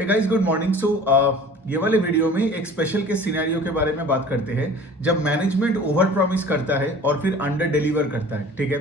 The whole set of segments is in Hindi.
Hey guys, good morning. ये वाले वीडियो में एक स्पेशल के सिनेरियो के बारे में बात करते हैं जब मैनेजमेंट ओवर प्रॉमिस करता है और फिर अंडर डिलीवर करता है। ठीक है,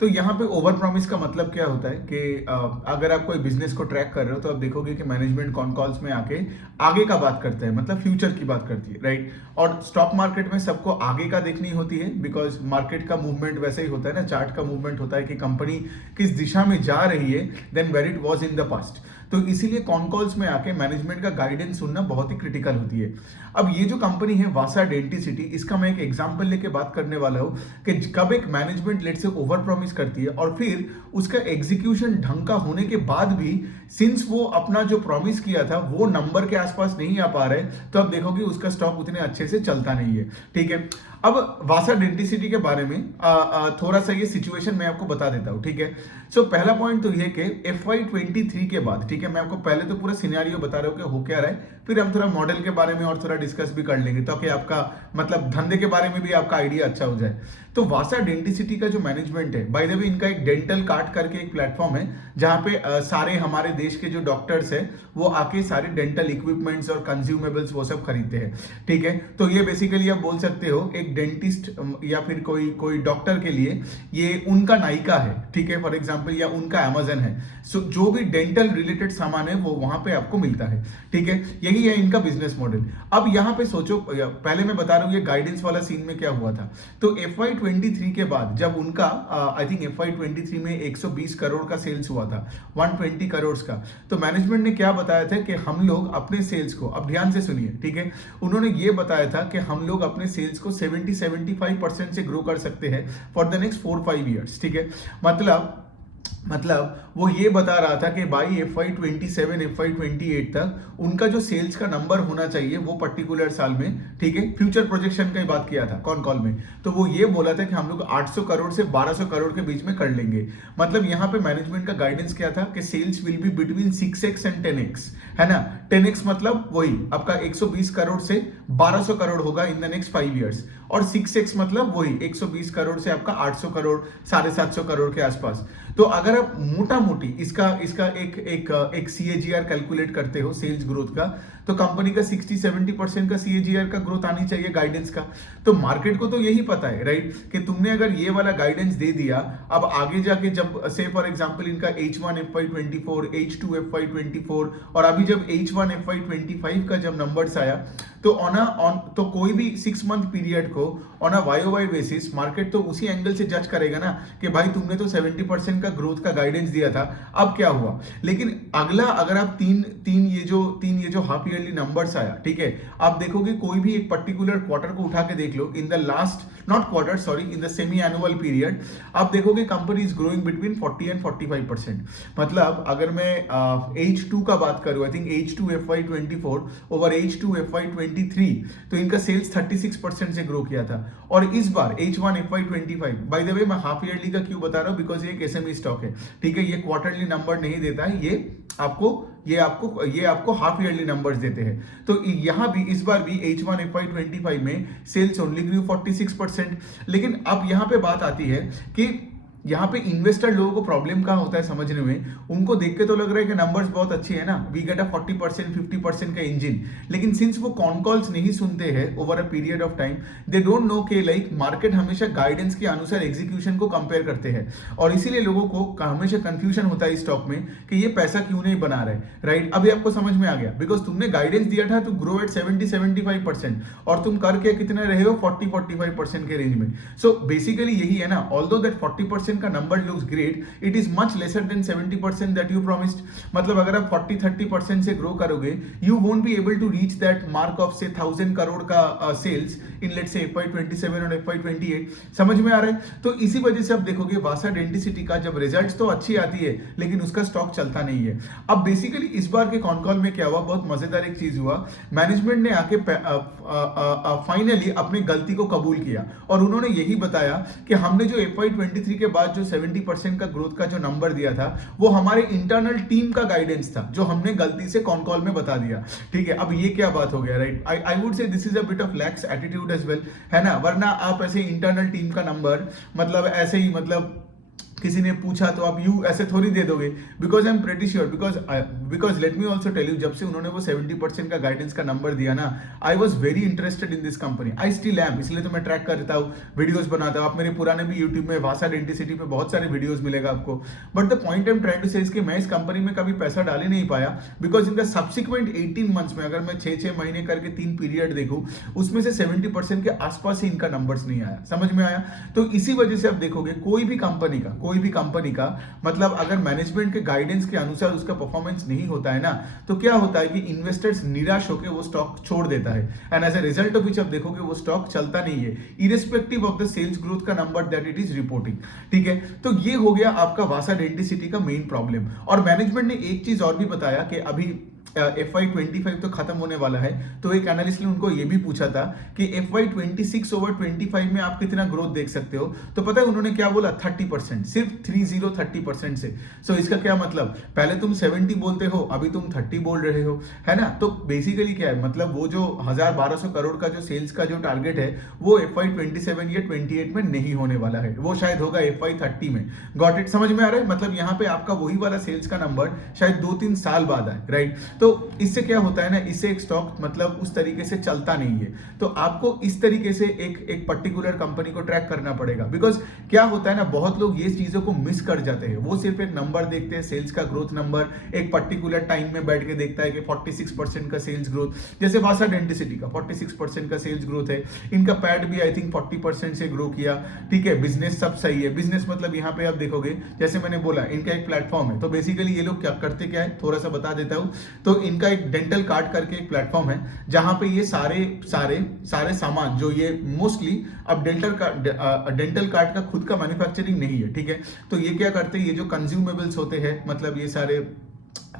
तो यहाँ पे ओवर प्रॉमिस का मतलब क्या होता है कि अगर आप कोई बिजनेस को ट्रैक कर रहे हो तो आप देखोगे कि मैनेजमेंट कॉन कॉल्स में आके आगे का बात करता है, मतलब फ्यूचर की बात करती है, राइट। और स्टॉक मार्केट में सबको आगे का देखनी होती है बिकॉज मार्केट का मूवमेंट वैसे ही होता है ना, चार्ट का मूवमेंट होता है कि कंपनी किस दिशा में जा रही है then where it was in the past. तो इसीलिए कॉन कॉल्स में आके मैनेजमेंट का गाइडेंस सुनना बहुत ही क्रिटिकल होती है। अब ये जो कंपनी है वासा डेंटिसिटी, इसका मैं एक एग्जांपल लेके बात करने वाला हूं कि कब एक मैनेजमेंट लेट से ओवर प्रॉमिस करती है और फिर उसका एग्जीक्यूशन ढंग का होने के बाद भी सिंस वो अपना जो प्रॉमिस किया था वो नंबर के आसपास नहीं आ पा रहे, तो अब देखोगे उसका स्टॉक उतने अच्छे से चलता नहीं है। ठीक है, अब वासा डेंटिसिटी के बारे में थोड़ा सा ये सिचुएशन मैं आपको बता देता हूं। ठीक है, सो पहला पॉइंट तो ये कि FY23 के बाद, ठीक है, मैं आपको पहले तो पूरा सिनेरियो बता रहा हूं कि हो क्या रहा है, फिर हम थोड़ा मॉडल के बारे में और थोड़ा डिस्कस भी कर लेंगे ताकि आपका मतलब धंधे के बारे में भी आपका आइडिया अच्छा हो जाए। तो वासा डेंटिसिटी का जो मैनेजमेंट है, बाय द वे इनका एक डेंटल कार्ट करके एक प्लेटफॉर्म है जहां पे सारे हमारे देश के जो डॉक्टर्स हैं वो आके सारे डेंटल इक्विपमेंट्स और कंज्यूमेबल्स वो सब खरीदते हैं। ठीक है, तो ये बेसिकली आप बोल सकते हो एक डेंटिस्ट या फिर कोई कोई डॉक्टर के लिए ये उनका नायका है। ठीक है, फॉर एग्जांपल, या उनका अमेजन है। सो जो भी डेंटल रिलेटेड सामान है वो वहां पे आपको मिलता है। ठीक है, यही है इनका बिजनेस मॉडल। अब यहां पे सोचो, पहले मैं बता रहा हूं ये गाइडेंस वाला सीन में क्या हुआ था। तो FY23 के बाद जब उनका आई थिंक FY23 में 120 करोड़ का सेल्स हुआ था, 120 करोड़ का, तो मैनेजमेंट ने क्या बताया था कि हम लोग अपने सेल्स को, अब ध्यान से सुनिए, ठीक है, उन्होंने ये बताया था कि हम लोग अपने सेल्स को 70-75% से ग्रो कर सकते हैं फॉर द नेक्स्ट 4-5 ईयर्स। ठीक है, मतलब वो ये बता रहा था कि बाई FY27 FY28 तक उनका जो सेल्स का नंबर होना चाहिए वो पर्टिकुलर साल में, ठीक है, फ्यूचर प्रोजेक्शन का ही बात किया था कॉन कॉल में, तो वो ये बोला था कि हम लोग 800 करोड़ से 1200 करोड़ के बीच में कर लेंगे। मतलब यहाँ पे मैनेजमेंट का गाइडेंस क्या था कि sales will be between 6x and 10x, है ना। 10x मतलब वही आपका 120 करोड़ से 1200 करोड़ होगा इन द नेक्स्ट 5 ईयर्स, और 6x मतलब वही 120 करोड़ से आपका 800 करोड़ 750 करोड़ के आसपास। तो अगर आप मोटा मोटी इसका एक CAGR कैलकुलेट करते हो सेल्स ग्रोथ का, तो कंपनी का 60-70% का CAGR का ग्रोथ आनी चाहिए गाइडेंस का। तो मार्केट को तो यही पता है, राइट, कि तुमने अगर ये वाला गाइडेंस दे दिया, अब आगे जाके जब से फॉर एग्जांपल इनका H1 FY24, H2 FY24 और अभी जब H1 FY25 का जब नंबर्स आया, तो तो कोई भी 6 मंथ पीरियड को on a YOY basis market तो उसी एंगल से जज करेगा ना कि भाई तुमने तो 70% का ग्रोथ का गाइडेंस दिया था, अब क्या हुआ। लेकिन अगला अगर आप तीन ये जो हाफ ईयरली नंबर्स आया, ठीक है, आप देखोगे कोई भी एक पर्टिकुलर क्वार्टर को उठा के देख लो, in the last not quarter sorry in the semi annual period, आप देखोगे company is growing between 40 and 45%। मतलब अगर मैं H2 का बात करूं, I think H2 FY24 over H2 FY23, तो इनका सेल्स 36% से ग्रो किया था। और इस बार H1 FY25, by the way मैं हाफ ईयरली का क्यों बता रहा हूं, बिकॉज ये एक SME स्टॉक है, ठीक है, ये क्वार्टरली नंबर नहीं देता है, ये आपको हाफ ईयरली नंबर्स देते हैं। तो यहां भी इस बार भी H1 FY25 में सेल्स ओनली ग्रू 46%। लेकिन अब यहां पे बात आती है कि यहाँ पे इन्वेस्टर लोगों को प्रॉब्लम कहाँ होता है समझने में, उनको देख के तो लग रहा है कि नंबर्स बहुत अच्छे हैं ना, वी गेट अ 40% 50% का इंजन, लेकिन सिंस वो कॉन कॉल्स नहीं सुनते हैं over a period of time, they don't know कि लाइक मार्केट हमेशा गाइडेंस के अनुसार एग्जीक्यूशन को कंपेयर करते हैं, और इसीलिए लोगों को हमेशा कंफ्यूजन होता है स्टॉक में कि ये पैसा क्यों नहीं बना रहे, राइट। अभी आपको समझ में आ गया, बिकॉज तुमने गाइडेंस दिया था टू ग्रो एट 70-75% और तुम करके कितने रहे हो 40-45% के रेंज में। सो बेसिकली यही है ना, ऑल्दो दैट 40% का number looks great, it is much lesser than 70% that you promised. मतलब अगर आप 40-30% से ग्रो करोगे, you won't be able to reach that mark of से 1000 करोड़ का sales in let's say FY27 और FY28। समझ में आ रहा है। तो इसी वजह से आप देखोगे वासा डेंटिसिटी का जब रिजल्ट्स तो अच्छी आती है लेकिन उसका स्टॉक चलता नहीं है। अब बेसिकली इस बार के कॉन कॉल में क्या हुआ, बहुत मजेदार एक चीज हुआ, मैनेजमेंट ने आके फाइनली अपनी गलती को कबूल किया और उन्होंने यही बताया कि हमने जो FY23 के बाद जो 70% का ग्रोथ का जो नंबर दिया था वो हमारे इंटरनल टीम का गाइडेंस था जो हमने गलती से कॉन कॉल में बता दिया। ठीक है, अब ये क्या बात हो गया, right. I would say this is a bit of lax attitude as well, है ना, वरना आप ऐसे इंटरनल टीम का नंबर मतलब ऐसे ही मतलब किसी ने पूछा तो आप यू ऐसे थोड़ी दे दोगे, because I am pretty sure, because let me also tell you, जब से उन्होंने वो 70% का गाइडेंस का नंबर दिया ना, I was very interested in this company, I still am, इसलिए तो मैं ट्रैक करता हूँ, वीडियोस बनाता हूँ। आप मेरे पुराने भी यूट्यूब में वासा डेंटिसिटी पे बहुत सारे वीडियोस मिलेगा आपको। But the point I am trying to say कि मैं इस कंपनी में कभी पैसा डाल ही नहीं पाया, because in the subsequent 18 months में अगर मैं 6-6 महीने करके 3 पीरियड देखूं, उसमें से 70% के आसपास ही इनका नंबर्स नहीं आया, समझ में आया। तो इसी वजह से आप देखोगे कोई भी कंपनी का मतलब अगर मैनेजमेंट के गाइडेंस के अनुसार उसका परफॉर्मेंस नहीं होता है ना, तो क्या होता है कि इन्वेस्टर्स निराश होकर वो स्टॉक छोड़ देता है, and as a result of which आप देखोगे वो स्टॉक चलता नहीं है, irrespective of the sales growth का number that it is reporting. ठीक है, तो ये हो गया आपका वासा डेंटिसिटी का मेन प्रॉब्लम। और मैनेजमेंट ने एक चीज और भी बताया कि अभी FY25 तो खत्म होने वाला है, तो एक एनालिस्ट ने उनको ये भी पूछा था कि FY26 ओवर 25 में आप कितना ग्रोथ देख सकते हो, तो पता है उन्होंने क्या बोला, 30%, सिर्फ 30% से। सो इसका क्या मतलब, पहले तुम 70 बोलते हो, अभी तुम 30 बोल रहे हो, है ना। तो बेसिकली क्या है, मतलब वो जो 1000-1200 करोड़ का जो सेल्स का जो टारगेट है, वो FY27 या 28 में नहीं होने वाला है, वो शायद होगा FY30 में। गॉट इट, समझ में आ रहा है। मतलब यहाँ पे आपका वही वाला सेल्स का नंबर शायद 2-3 साल बाद आए, राइट। तो इससे क्या होता है ना, इससे एक स्टॉक मतलब उस तरीके से चलता नहीं है। तो आपको इस तरीके से एक पर्टिकुलर कंपनी को ट्रैक करना पड़ेगा, बिकॉज क्या होता है ना, बहुत लोग ये चीजों को मिस कर जाते हैं। वो सिर्फ एक नंबर देखते हैं, सेल्स का ग्रोथ नंबर, एक पर्टिकुलर टाइम में बैठ के देखता है कि 46% का सेल्स ग्रोथ, जैसे वासा डेंटिसिटी का 46% का सेल्स ग्रोथ है, इनका पैड भी आई थिंक 40% से ग्रो किया। ठीक है, बिजनेस सब सही है। बिजनेस मतलब यहाँ पे आप देखोगे, जैसे मैंने बोला, इनका एक प्लेटफॉर्म है। तो बेसिकली ये लोग क्या करते क्या है, थोड़ा सा बता देता हूँ। तो इनका एक डेंटल कार्ड करके एक प्लेटफॉर्म है, जहां पे ये सारे सामान जो ये मोस्टली, अब डेंटल कार्ड का खुद का मैन्युफैक्चरिंग नहीं है, ठीक है। तो ये क्या करते हैं, ये जो कंज्यूमेबल्स होते हैं, मतलब ये सारे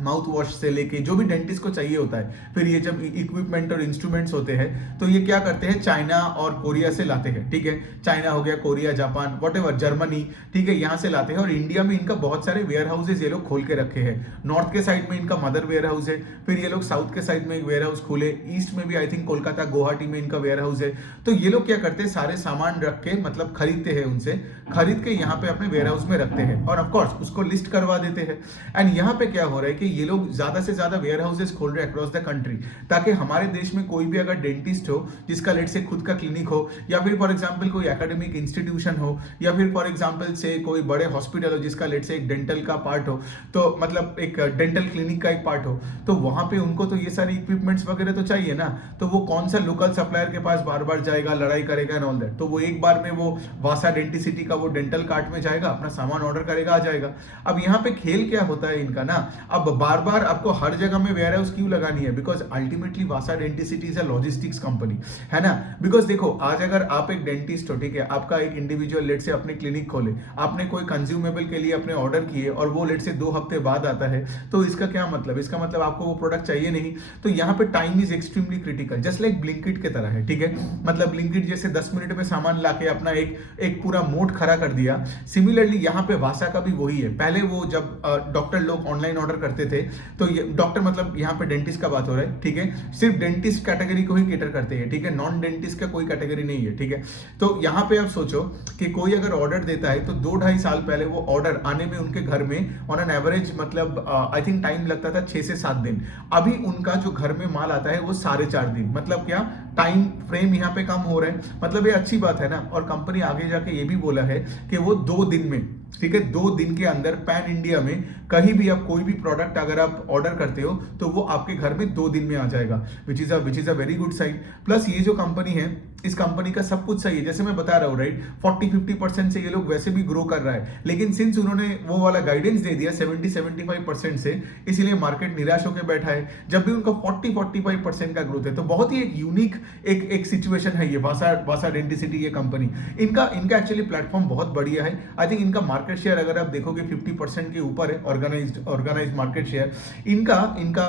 माउथ वॉश से लेके जो भी डेंटिस्ट को चाहिए होता है, फिर ये जब इक्विपमेंट और इंस्ट्रूमेंट्स होते हैं, तो ये क्या करते हैं, चाइना और कोरिया से लाते हैं। ठीक है, चाइना हो गया, कोरिया, जापान, व्हाटएवर, जर्मनी, ठीक है, यहाँ से लाते हैं। और इंडिया में इनका बहुत सारे वेयर हाउसेज ये लोग खोल के रखे हैं। नॉर्थ के साइड में इनका मदर वेयर हाउस है, फिर ये लोग साउथ के साइड में एक वेयर हाउस खोले, ईस्ट में भी आई थिंक कोलकाता, गुवाहाटी में इनका वेयर हाउस है। तो ये लोग क्या करते हैं, सारे सामान रख के, मतलब खरीदते हैं उनसे, खरीद के यहाँ पे अपने वेयर हाउस में रखते हैं, और ऑफकोर्स उसको लिस्ट करवा देते हैं। एंड यहाँ पे क्या हो रहा है कि ये लोग ज्यादा से ज्यादा वेयर हाउसेस खोल रहे हैं अक्रॉस द कंट्री, ताकि हमारे देश में कोई भी अगर डेंटिस्ट हो जिसका लेट से खुद का क्लिनिक हो, या फिर फॉर एग्जांपल कोई एकेडमिक इंस्टीट्यूशन हो, या फिर फॉर एग्जांपल से कोई बड़े हॉस्पिटल हो जिसका लेट से एक डेंटल का पार्ट हो, तो मतलब एक डेंटल क्लिनिक का एक पार्ट हो, तो वहां पे उनको तो ये सारी इक्विपमेंट्स वगैरह तो चाहिए ना। तो वो कौन सा लोकल सप्लायर के पास बार बार जाएगा, लड़ाई करेगा एंड ऑल दैट। तो वो एक बार में वो वासा डेंटिसिटी का वो डेंटल कार्ट में जाएगा, अपना सामान ऑर्डर करेगा, आ जाएगा। अब यहाँ पे खेल क्या होता है इनका ना, अब बार बार आपको हर जगह में वेयर हाउस क्यों लगानी है, because ultimately Vasa denticity is a logistics company, है ना। बिकॉज देखो, आज अगर आप एक डेंटिस्ट हो, ठीक है, आपका एक इंडिविजुअल लेट से अपने क्लिनिक खोले, आपने कोई कंज्यूमेबल के लिए अपने ऑर्डर किए, और वो लेट से 2 हफ्ते बाद आता है, तो इसका क्या मतलब, इसका मतलब आपको वो प्रोडक्ट चाहिए नहीं। तो यहाँ पे time is extremely critical, just like Blinkit के तरह है, ठीक है। मतलब ब्लिंकिट जैसे 10 मिनट में सामान लाके अपना एक पूरा मोड खड़ा कर दिया, सिमिलरली यहाँ पे वासा का भी वही है। पहले वो जब डॉक्टर लोग ऑनलाइन ऑर्डर करते थे, तो डॉक्टर मतलब यहाँ पे डेंटिस्ट का बात हो रहा है, ठीक है, सिर्फ डेंटिस्ट कैटेगरी को ही केटर करते हैं, ठीक है, नॉन डेंटिस्ट का कोई कैटेगरी नहीं है, ठीक है। तो यहाँ पे आप सोचो कि कोई अगर ऑर्डर देता है, तो 2-2.5 साल पहले वो ऑर्डर आने में उनके घर में ऑन एन एवरेज मतलब आई थिंक टाइम लगता था 6 से 7 दिन। अभी उनका जो घर में माल आता है वो 4.5 दिन। मतलब क्या टाइम फ्रेम यहाँ पे कम हो रहा है, मतलब ये अच्छी बात है ना। और कंपनी आगे जाके ये भी बोला है कि वो 2 दिन में, ठीक है, 2 दिन के अंदर पैन इंडिया में कहीं भी आप कोई भी प्रोडक्ट अगर आप ऑर्डर करते हो, तो वो आपके घर में 2 दिन में आ जाएगा, which is a very good sign. Plus ये जो कंपनी है, इस कंपनी का सब कुछ सही है, जैसे मैं बता रहा हूँ, राइट। 40-50% से ये लोग वैसे भी ग्रो कर रहा है, लेकिन सिंस उन्होंने वो वाला गाइडेंस दे दिया 70-75% से, इसीलिए मार्केट निराश होकर बैठा है। जब भी उनका 40-45% का ग्रोथ है, तो बहुत ही एक यूनिक एक सिचुएशन है ये वासा डेंटिसिटी ये कंपनी। इनका एक्चुअली प्लेटफॉर्म बहुत बढ़िया है। आई थिंक इनका मार्केट शेयर अगर आप देखोगे 50% के ऊपर है, ऑर्गेनाइज्ड मार्केट शेयर इनका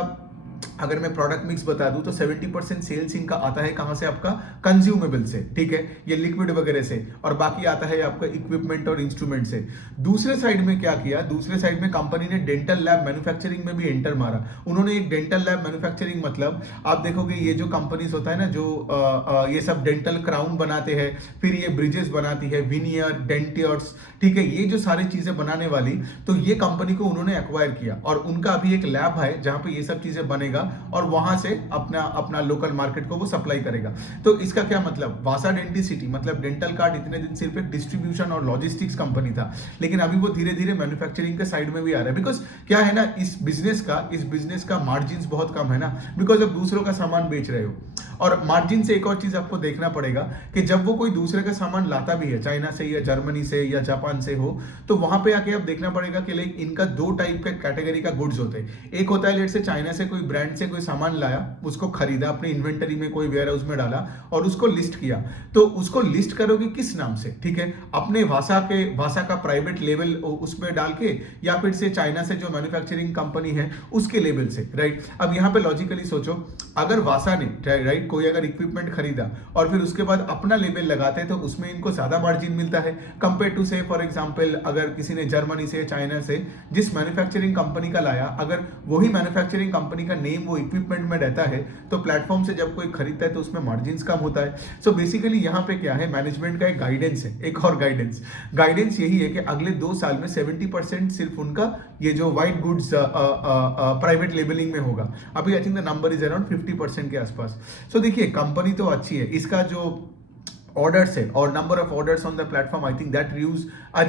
अगर मैं प्रोडक्ट मिक्स बता दूं तो 70% सेल्स इनका आता है कहां से, आपका कंज्यूमेबल से, ठीक है, ये लिक्विड वगैरह से, और बाकी आता है आपका इक्विपमेंट और इंस्ट्रूमेंट से। दूसरे साइड में क्या किया, दूसरे साइड में कंपनी ने डेंटल लैब मैन्युफैक्चरिंग में भी एंटर मारा। उन्होंने एक डेंटल लैब मैन्युफैक्चरिंग, मतलब आप देखोगे ये जो कंपनीज होता है ना, जो ये सब डेंटल क्राउन बनाते हैं, फिर ये ब्रिजेस बनाती है, विनियर, डेंटियर्स, ठीक है, ये जो सारी चीजें बनाने वाली, तो ये कंपनी को उन्होंने एक्वायर किया और उनका अभी एक लैब है जहां पे ये सब चीजें बनेगा और वहां से अपना अपना लोकल मार्केट को वो सप्लाई करेगा। तो इसका क्या मतलब, वासा डेंटिसिटी मतलब डेंटल कार्ड इतने दिन सिर्फ एक डिस्ट्रीब्यूशन और लॉजिस्टिक्स कंपनी था, लेकिन अभी वो धीरे धीरे मैन्युफैक्चरिंग के साइड में भी आ रहा है। बिकॉज क्या है ना, इस बिजनेस का मार्जिन बहुत कम है ना, बिकॉज अब दूसरों का सामान बेच रहे हो। और मार्जिन से एक और चीज आपको देखना पड़ेगा कि जब वो कोई दूसरे का सामान लाता भी है, चाइना से या जर्मनी से या जापान से हो, तो वहां पे आके आप देखना पड़ेगा कि लाइक इनका दो टाइप के कैटेगरी का गुड्स होते हैं। एक होता है लेट से चाइना से कोई ब्रांड से कोई सामान लाया, उसको खरीदा, अपनी इन्वेंटरी में कोई वेयर हाउस में डाला और उसको लिस्ट किया। तो उसको लिस्ट करोगे किस नाम से, ठीक है, अपने भाषा का प्राइवेट लेवल उसमें डाल के, या फिर से चाइना से जो मैन्युफैक्चरिंग कंपनी है उसके लेवल से, राइट। अब यहाँ पे लॉजिकली सोचो, अगर वासा ने, राइट, कोई अगर इक्विपमेंट खरीदा और फिर उसके बाद अपना लेबल लगाते हैं तो उसमें इनको ज्यादा मार्जिन मिलता है कंपेयर टू से फॉर एग्जांपल अगर किसी ने जर्मनी से, चाइना से जिस मैन्युफैक्चरिंग कंपनी का लाया, अगर वही मैन्युफैक्चरिंग कंपनी का नेम वो इक्विपमेंट में रहता है तो प्लेटफॉर्म से जब कोई खरीदता है तो उसमें मार्जिन कम होता है। सो बेसिकली यहाँ पे क्या है, मैनेजमेंट का एक गाइडेंस है, एक और गाइडेंस यही है कि अगले 2 साल में 70% सिर्फ उनका ये जो व्हाइट गुड्स प्राइवेट लेबलिंग में होगा। अभी I think the number is around 50% के आसपास। सो देखिए कंपनी तो अच्छी है, इसका जो orders है और number of orders on the platform, I think that rose I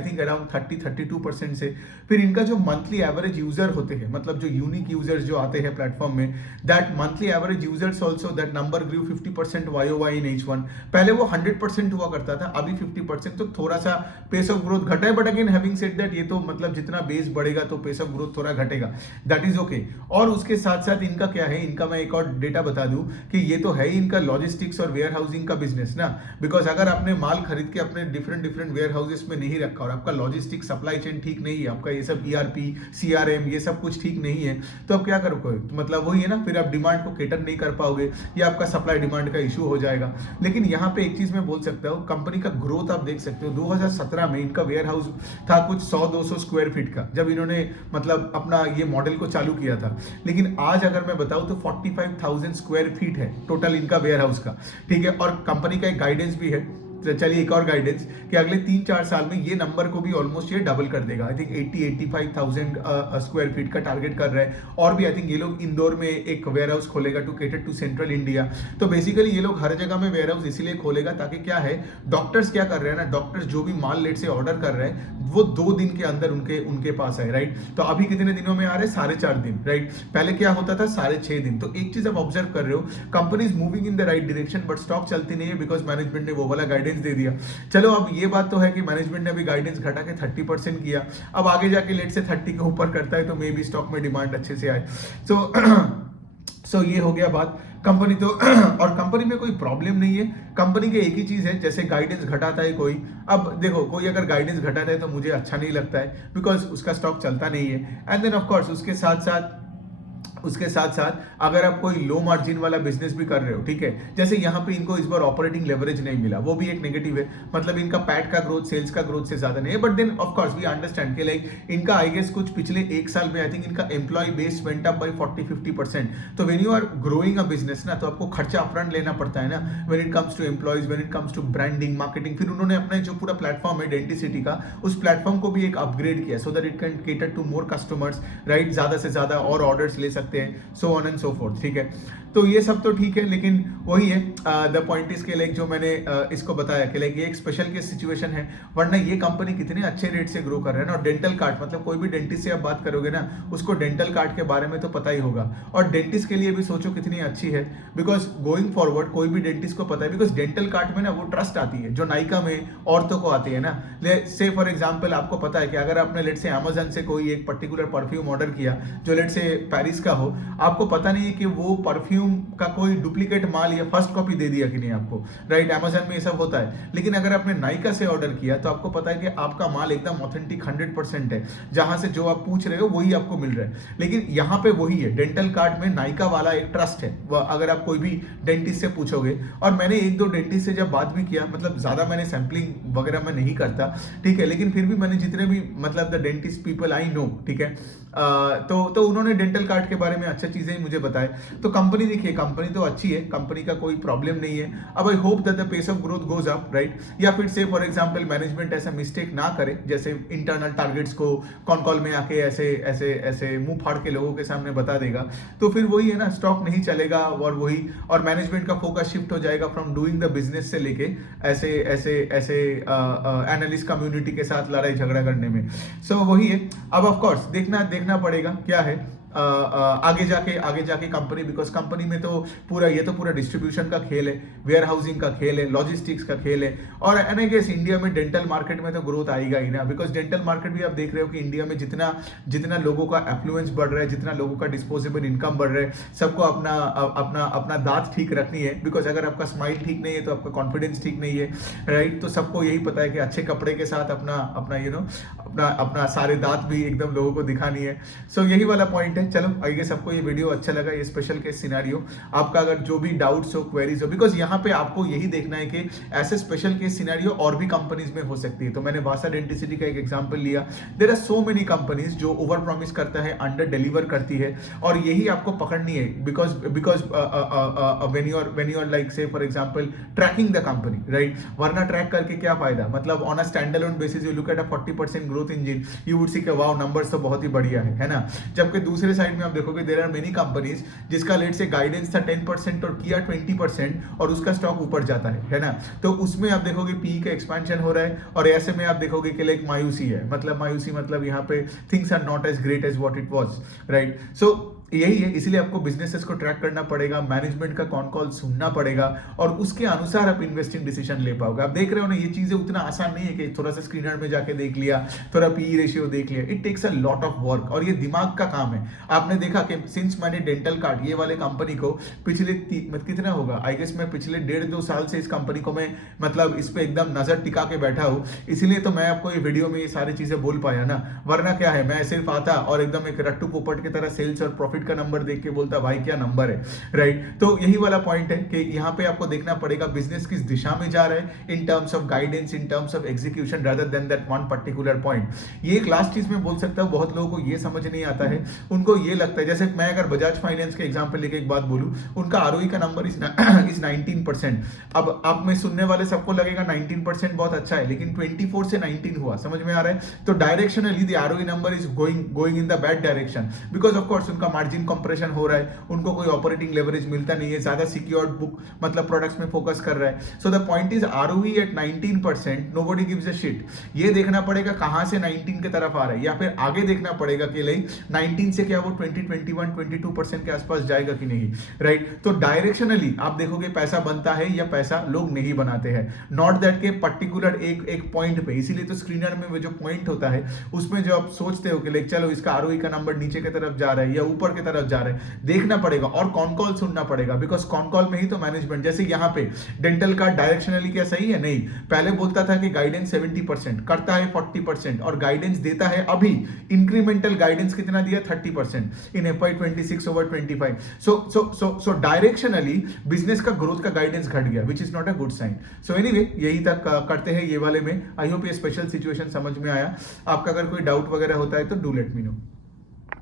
think around 32% से। फिर इनका जो मंथली एवरेज यूजर होते हैं, मतलब जो यूनिक यूजर्स जो आते हैं प्लेटफॉर्म में, that monthly average users also that number grew 50% YOY in H1। पहले वो 100% हुआ करता था, अभी 50%, तो थोड़ा सा पेस ऑफ ग्रोथ घटा है, but again having said that, ये तो मतलब जितना बेस बढ़ेगा तो पेस ऑफ ग्रोथ थोड़ा घटेगा, दैट इज ओके। और उसके साथ साथ इनका क्या है, इनका मैं एक और डेटा बता दूं कि ये तो है ही इनका लॉजिस्टिक्स और वेयर हाउसिंग का बिजनेस ना। बिकॉज अगर आपने माल खरीद के अपने डिफरेंट वेयर हाउसेस में नहीं रखा और आपका लॉजिस्टिक सप्लाई चेन ठीक नहीं है, आपका ये सब ERP CRM ये सब कुछ ठीक नहीं है, तो आप क्या करोगे, मतलब वही है ना, फिर आप डिमांड को केटर नहीं कर पाओगे या आपका सप्लाई डिमांड का इशू हो जाएगा। लेकिन यहाँ पे एक चीज मैं बोल सकता हूँ, कंपनी का ग्रोथ आप देख सकते हो। 2017 में इनका वेयर हाउस था कुछ 100-200 स्क्वायर फीट का, जब इन्होंने मतलब अपना ये मॉडल को चालू किया था। लेकिन आज अगर मैं बताऊं तो 45,000 स्क्वायर फीट है टोटल इनका वेयर हाउस का, ठीक है। और कंपनी का एक गाइडेंस भी है, चलिए एक और गाइडेंस, कि अगले 3-4 साल में ये नंबर को भी ऑलमोस्ट ये डबल कर देगा। आई थिंक 80-85,000 स्क्वायर फीट का टारगेट कर रहा है। और भी आई थिंक ये लोग इंदौर में एक वेयर हाउस खोलेगा to cater to central India. तो बेसिकली ये लोग हर जगह में वेयर हाउस इसीलिए खोलेगा ताकि क्या है, डॉक्टर्स क्या कर रहे हैं ना, डॉक्टर्स जो भी माल लेट से ऑर्डर कर रहे हैं वो 2 दिन के अंदर उनके पास है, राइट। तो अभी कितने दिनों में आ रहे हैं, 4.5 दिन, राइट। पहले क्या होता था, 6.5 दिन। तो एक चीज आप ऑब्जर्व कर रहे हो, company is moving in the right direction, but stock चलती नहीं है बिकॉज मैनेजमेंट ने वो वाला गाइडेंस दे दिया। चलो अब ये बात तो है कि मैनेजमेंट ने अभी गाइडेंस घटा के 30% किया, अब आगे जाके लेट से 30 के ऊपर करता है तो मे बी स्टॉक में डिमांड अच्छे से आए। सो ये हो गया बात कंपनी तो और कंपनी में कोई प्रॉब्लम नहीं है। कंपनी के एक ही चीज है, जैसे गाइडेंस घटाता है कोई, अब देखो कोई अगर गाइडेंस घटाता है तो मुझे अच्छा नहीं लगता है बिकॉज उसका स्टॉक चलता नहीं है। एंड देन ऑफ कोर्स उसके साथ साथ अगर आप कोई लो मार्जिन वाला बिजनेस भी कर रहे हो, ठीक है, जैसे यहाँ पे इनको इस बार ऑपरेटिंग लेवरेज नहीं मिला, वो भी एक नेगेटिव है। मतलब इनका पैट का ग्रोथ सेल्स का ग्रोथ से ज्यादा नहीं है, but then of course we understand कि लाइक इनका आई गेस कुछ पिछले 1 साल में आई थिंक इनका employee base went up by 40-50%। तो when you are growing a business ना, तो आपको खर्चा अपफ्रंट लेना पड़ता है ना, when it comes to employees, when it comes to branding, marketing. फिर उन्होंने अपना जो पूरा प्लेटफॉर्म है डेंटिसिटी का, उस प्लेटफॉर्म को भी एक अपग्रेड किया so that it can cater to more customers, right, ज्यादा से ज्यादा और ऑर्डर्स ले सकते हैं, so on and so forth, ठीक है। तो ये सब तो ठीक है, लेकिन वही है द पॉइंट इज के लाइक जो मैंने इसको बताया कि लाइक ये एक स्पेशल केस सिचुएशन है, वरना ये कंपनी कितने अच्छे रेट से ग्रो कर रहे हैं ना। और डेंटल कार्ड, मतलब कोई भी डेंटिस्ट से आप बात करोगे ना, उसको डेंटल कार्ड के बारे में तो पता ही होगा। और डेंटिस्ट के लिए भी सोचो कितनी अच्छी है, बिकॉज गोइंग फॉरवर्ड कोई भी डेंटिस्ट को पता है, बिकॉज डेंटल कार्ड में ना वो ट्रस्ट आती है जो नायका में औरतों को आती है ना। से फॉर एग्जाम्पल आपको पता है कि अगर आपने लेट से अमेजन से कोई एक पर्टिकुलर परफ्यूम ऑर्डर किया जो लेट से पेरिस का हो, आपको पता नहीं है कि वो परफ्यूम का कोई डुप्लीकेट माल या फर्स्ट कॉपी दे दिया कि नहीं आपको, राइट। अमेजन में ये सब होता है। लेकिन अगर आपने नाइका से ऑर्डर किया तो आपको पता है कि आपका माल एकदम ऑथेंटिक 100% है, जहां से जो आप पूछ रहे हो वही आपको मिल रहा है। लेकिन यहाँ पे वही है, डेंटल कार्ड में नाइका वाला एक ट्रस्ट है। अगर आप कोई भी डेंटिस्ट से पूछोगे, और मैंने एक दो डेंटिस्ट से जब बात भी किया, मतलब ज्यादा मैंने सैम्पलिंग वगैरह मैं नहीं करता, ठीक है, लेकिन फिर भी मैंने जितने भी मतलब the dentist people I know, ठीक है, तो उन्होंने डेंटल कार्ड के बारे में अच्छा चीजें ही मुझे बताए। तो कंपनी देखिए, कंपनी तो अच्छी है, कंपनी का कोई प्रॉब्लम नहीं है। अब I hope that the pace of growth goes up, right. या फिर से फॉर एग्जांपल मैनेजमेंट ऐसा मिस्टेक ना करे, जैसे इंटरनल टारगेट्स को कॉन कॉल में आके ऐसे ऐसे ऐसे मुंह फाड़ के लोगों के सामने बता देगा, तो फिर वही है ना, स्टॉक नहीं चलेगा, और वही, और मैनेजमेंट का फोकस शिफ्ट हो जाएगा फ्रॉम डूइंग द बिजनेस से लेके ऐसे ऐसे ऐसे एनालिस्ट कम्युनिटी के साथ लड़ाई झगड़ा करने में। सो वही है। अब ऑफ कोर्स देखना पड़ेगा क्या है आगे जाके कंपनी, बिकॉज कंपनी में तो पूरा डिस्ट्रीब्यूशन का खेल है, वेयर हाउसिंग का खेल है, लॉजिस्टिक्स का खेल है। और आई गेस इंडिया में डेंटल मार्केट में तो ग्रोथ आएगा ही ना, बिकॉज डेंटल मार्केट भी आप देख रहे हो कि इंडिया में जितना लोगों का एफ्लुएंस बढ़ रहा है, जितना लोगों का डिस्पोजेबल इनकम बढ़ रहा है, सबको अपना दांत ठीक रखनी है। बिकॉज अगर आपका स्माइल ठीक नहीं है तो आपका कॉन्फिडेंस ठीक नहीं है, राइट। तो सबको यही पता है कि अच्छे कपड़े के साथ अपना सारे दांत भी एकदम लोगों को दिखानी है। सो यही वाला पॉइंट है। चलो, आई गेस सबको ये वीडियो अच्छा लगा, ये स्पेशल केस सिनेरियो। आपका अगर जो भी डाउट्स हो, क्वेरीज हो, बिकॉज यहाँ पे आपको यही देखना है कि ऐसे स्पेशल केस सिनेरियो और भी कंपनीज में हो सकती है। तो मैंने वासा डेंटिसिटी का एक एग्जांपल लिया। There are so many companies जो ओवर प्रॉमिस करता है, अंडर डिलीवर करती है, और यही आपको पकड़नी है। Because when you are like say for example tracking the company, right. वरना ट्रैक करके क्या फायदा, मतलब on a stand alone basis you look at a 40% growth engine, you would see कि वाओ, नंबर्स तो बहुत ही बढ़िया है ना। जबकि दूसरे साइड में आप देखोगे देयर आर मेनी कंपनीज जिसका लेट से गाइडेंस था 10% और किया 20%, और उसका स्टॉक ऊपर जाता है ना। तो उसमें आप देखोगे पी का एक्सपेंशन हो रहा है, और ऐसे में आप देखोगे कि लाइक मायूसी है, मायूसी मतलब यहाँ पे things are not as great as what it was, right. So यही है, इसलिए आपको बिजनेसेस को ट्रैक करना पड़ेगा, मैनेजमेंट का कॉन कॉल सुनना पड़ेगा, और उसके अनुसार आप इन्वेस्टिंग डिसीजन ले पाओगे। आप देख रहे हो ना, ये चीजें उतना आसान नहीं है कि थोड़ा सा स्क्रीनर में जाके देख लिया, थोड़ा पी रेशियो देख लिया। It takes a lot of work, और ये दिमाग का काम है। आपने देखा कि सिंस मैंने डेंटल कार्ड ये वाले कंपनी को पिछले कितना होगा, आई गेस मैं पिछले 1.5-2 साल से इस कंपनी को मैं मतलब इस पे एकदम नजर टिका के बैठा हूं, इसीलिए तो मैं आपको ये वीडियो में ये सारी चीजें बोल पाया ना। वरना क्या है, मैं सिर्फ आता और एकदम एक रट्टू पोपट की तरह सेल्स और प्रॉफिट का नंबर देख के बोलता भाई क्या नंबर है, राइट। तो यही वाला पॉइंट है कि यहाँ पे आपको देखना पड़ेगा बिजनेस किस दिशा में जा रहा है, in terms of guidance, in terms of execution, rather than that one particular point. ये एक लास्ट चीज मैं बोल सकता हूँ, बहुत लोगों को ये समझ नहीं आता है। उनको ये लगता है, जैसे मैं अगर बजाज फाइनेंस के एग्जांपल लेके एक बात बोलूं, उनका आरओई का नंबर इज 19%। अब आप में सुनने वाले सबको लगेगा 19% बहुत अच्छा है, लेकिन 24 से 19 हुआ, समझ में आ रहा है। तो directionally the ROE number is going in the bad direction, because of course उनका मार्जिन कंप्रेशन हो रहा है, उनको कोई ऑपरेटिंग लेवरेज मिलता नहीं है, ज्यादा सिक्योर्ड बुक मतलब प्रोडक्ट्स में फोकस कर रहा है। So the point is ROE at 19%, nobody gives a shit. ये देखना पड़ेगा कहां से 19 की तरफ आ रहा है, या फिर आगे देखना पड़ेगा कि लाइक 19 से क्या वो 20, 21, 22% के आसपास जाएगा कि नहीं, राइट। तो डायरेक्शनली आप देखोगे पैसा बनता है या पैसा लोग नहीं बनाते हैं, नॉट दैट के पर्टिकुलर एक पॉइंट पे। इसीलिए तो स्क्रीनर में वो जो पॉइंट होता है उसमें जो आप सोचते हो कि लाइक चलो इसका आरओई का नंबर नीचे की तरफ जा रहा है या ऊपर की तरफ जा रहा है, देखना पड़ेगा और कॉन कॉल सुनना पड़ेगा, बिकॉज कॉन कॉल में ही तो मैनेजमेंट, जैसे यहाँ पे डेंटल कार्ड डायरेक्शनली क्या सही है, नहीं, पहले बोलता था कि गाइडेंस 70%, करता है 40%, और गाइडेंस देता है अभी इंक्रीमेंटल गाइडेंस कितना दिया, 30% in FY26 over 25। So directionally business का ग्रोथ का गाइडेंस घट गया, which is not a good sign. So anyway, यही तक करते हैं ये वाले में। आई होप ये स्पेशल सिचुएशन समझ में आया। आपका अगर कोई डाउट वगैरह होता है तो डू लेट मी नो।